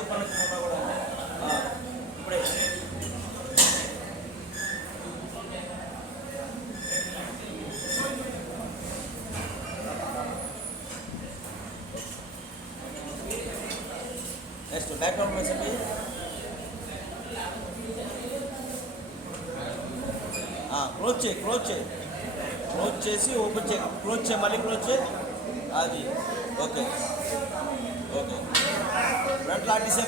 చెప్పాను కూడా ఇప్పుడే నెక్స్ట్ బ్యాక్గ్రౌండ్ మెసేజ్ క్లోజ్ చేసి ఓపెన్ చేయి, క్లోజ్ చేయి, మళ్ళీ క్లోజ్ చేయి. అది ఓకే ఓకే. ఫ్రంట్ లాటిస్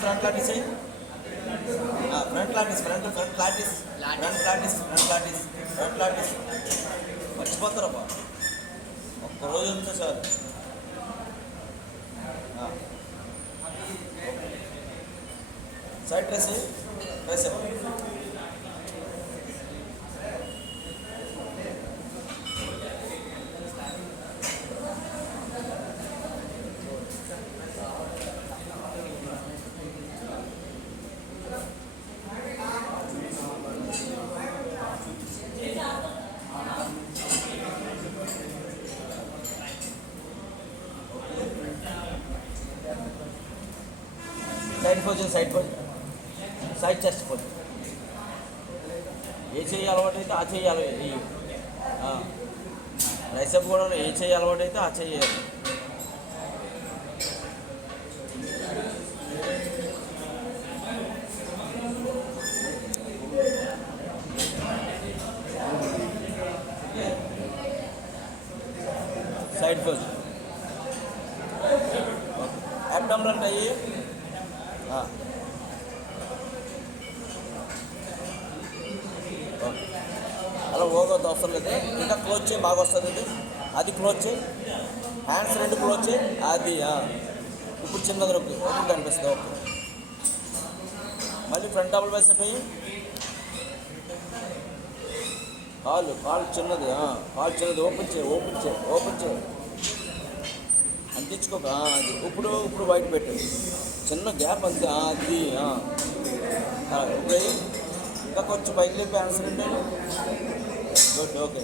మర్చిపోతారబ్బా, ఒక్కరోజు ఉంటే sir. Side dress side chest position. ఏ చెయ్యి అలవాటు అయితే ఆ చెయ్యాలి. రైసప్ కూడా ఏ చెయ్యి అలవాటు అయితే ఆ చెయ్యాలి. Side position. అబ్డామినల్ అయ్యి అలా ఓగొద్దు, అవసరం లేదు. ఇంకా క్లోజ్ చేయి, బాగా వస్తుంది ఇది. అది క్లోజ్ చేయి, హ్యాండ్స్ రెండు క్లోజ్ చేయి. అది ఇప్పుడు చిన్నది రొక్కి ఓపెన్ కనిపిస్తుంది. ఓకే, మళ్ళీ ఫ్రంట్ డబుల్ బైసెప్ అయ్యి కాలు చిన్నది, ఓపెన్ చేయి అంటించుకోక. అది ఇప్పుడు బయట పెట్టు, చిన్న గ్యాప్ అంతే. అది ఇప్పుడు ఇంకా కొంచెం పైకి లేపి హ్యాండ్స్ రెండు. Good, okay.